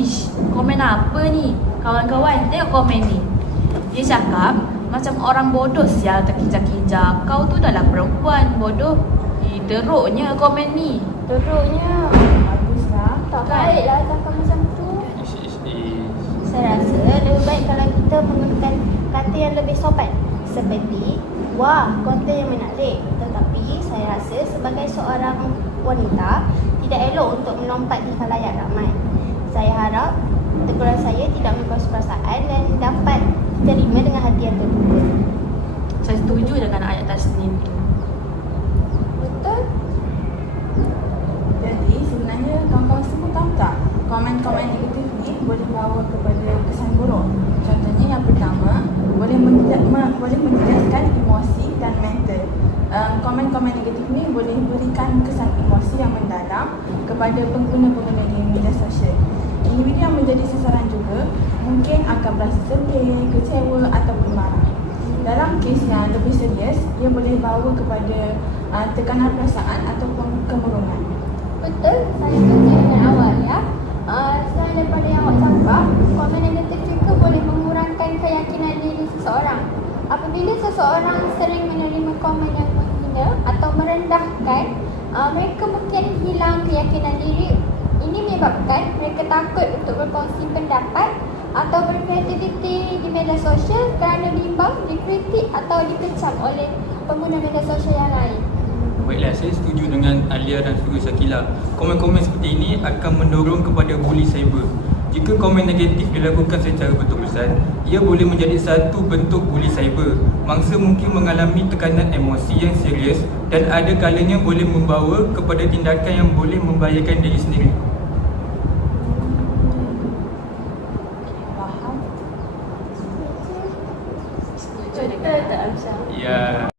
Ish, komen apa ni? Kawan-kawan, tengok komen ni. Dia cakap, macam orang bodoh sial terkijak-kijak. Kau tu dah lah perempuan bodoh. Teruknya komen ni. Teruknya. Baguslah. Tak baiklah cakap macam tu. Saya rasa lebih baik kalau kita menggunakan kata yang lebih sopan. Seperti, wah, konten yang menarik. Tetapi saya rasa sebagai seorang wanita, tidak elok untuk melompat di khalayak ramai. Saya harap teguran saya tidak membawa perasaan dan dapat diterima dengan hati yang terbuka. Saya setuju dengan ayat Tasnim tu. Betul? Jadi sebenarnya kawan-kawan semua tahu tak, komen-komen negatif ni boleh bawa kepada kesan buruk. Contohnya yang pertama, boleh menjejaskan emosi dan mental. Komen-komen negatif ni boleh berikan kesan emosi yang mendalam kepada pengguna-pengguna di media sosial. Individu yang menjadi sasaran juga mungkin akan berasa sedih, kecewa ataupun marah. Dalam kes yang lebih serius, ia boleh bawa kepada tekanan perasaan ataupun kemurungan. Betul, saya setuju dengan awal ya. Selain daripada yang awak cakap, komen negatif juga boleh mengurangkan keyakinan diri seseorang. Apabila seseorang sering menerima komen yang menghina atau merendahkan, mereka mungkin hilang keyakinan diri. Ini menyebabkan mereka takut untuk berkongsi pendapat atau berkreativiti di media sosial kerana bimbang dikritik atau dikecam oleh pengguna media sosial yang lain. Baiklah, saya setuju dengan Alia dan juga Syakila. Komen-komen seperti ini akan mendorong kepada bully cyber. Jika komen negatif dilakukan secara berterusan, ia boleh menjadi satu bentuk bully cyber. Mangsa mungkin mengalami tekanan emosi yang serius dan ada kalanya boleh membawa kepada tindakan yang boleh membahayakan diri sendiri. Betul tak Amsyah? Ya.